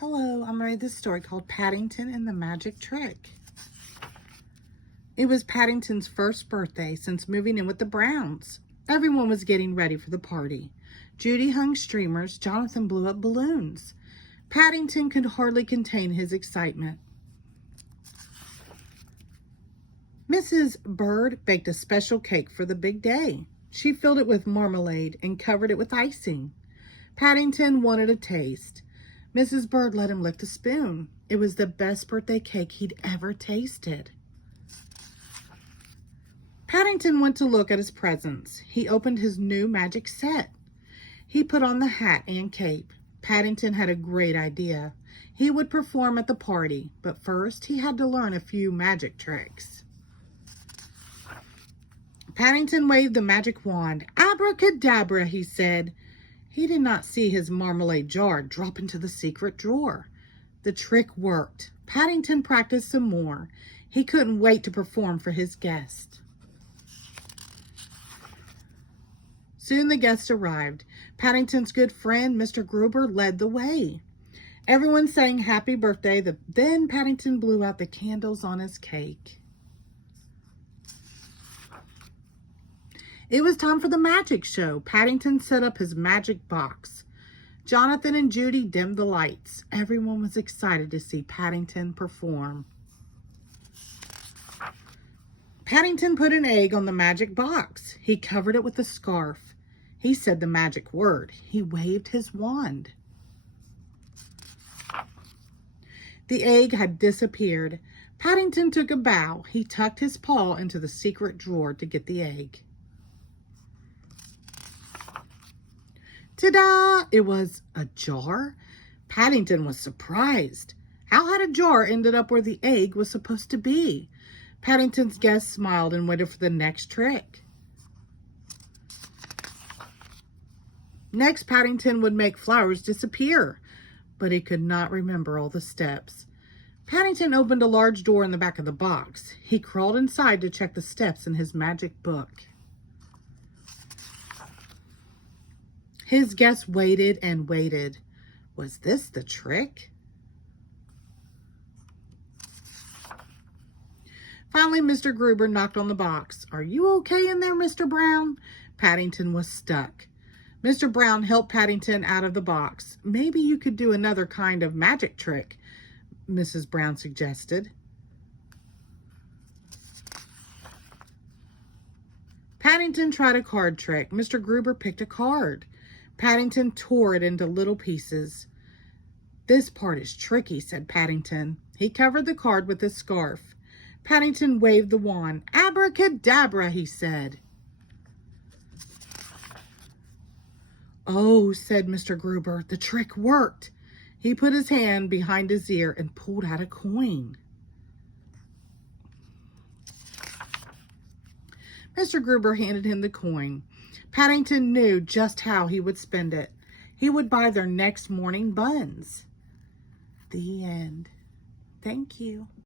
Hello, I'm reading this story called Paddington and the Magic Trick. It was Paddington's first birthday since moving in with the Browns. Everyone was getting ready for the party. Judy hung streamers, Jonathan blew up balloons. Paddington could hardly contain his excitement. Mrs. Bird baked a special cake for the big day. She filled it with marmalade and covered it with icing. Paddington wanted a taste. Mrs. Bird let him lick the spoon. It was the best birthday cake he'd ever tasted. Paddington went to look at his presents. He opened his new magic set. He put on the hat and cape. Paddington had a great idea. He would perform at the party, but first he had to learn a few magic tricks. Paddington waved the magic wand. "Abracadabra," he said. He did not see his marmalade jar drop into the secret drawer. The trick worked. Paddington practiced some more. He couldn't wait to perform for his guest. Soon the guests arrived. Paddington's good friend, Mr. Gruber, led the way. Everyone sang happy birthday. Then Paddington blew out the candles on his cake. It was time for the magic show. Paddington set up his magic box. Jonathan and Judy dimmed the lights. Everyone was excited to see Paddington perform. Paddington put an egg on the magic box. He covered it with a scarf. He said the magic word. He waved his wand. The egg had disappeared. Paddington took a bow. He tucked his paw into the secret drawer to get the egg. Ta-da! It was a jar. Paddington was surprised. How had a jar ended up where the egg was supposed to be? Paddington's guests smiled and waited for the next trick. Next, Paddington would make flowers disappear, but he could not remember all the steps. Paddington opened a large door in the back of the box. He crawled inside to check the steps in his magic book. His guests waited and waited. Was this the trick? Finally, Mr. Gruber knocked on the box. "Are you okay in there, Mr. Brown?" Paddington was stuck. Mr. Brown helped Paddington out of the box. "Maybe you could do another kind of magic trick," Mrs. Brown suggested. Paddington tried a card trick. Mr. Gruber picked a card. Paddington tore it into little pieces. "This part is tricky," said Paddington. He covered the card with his scarf. Paddington waved the wand. "Abracadabra," he said. "Oh," said Mr. Gruber, "the trick worked." He put his hand behind his ear and pulled out a coin. Mr. Gruber handed him the coin. Paddington knew just how he would spend it. He would buy their next morning buns. The end. Thank you.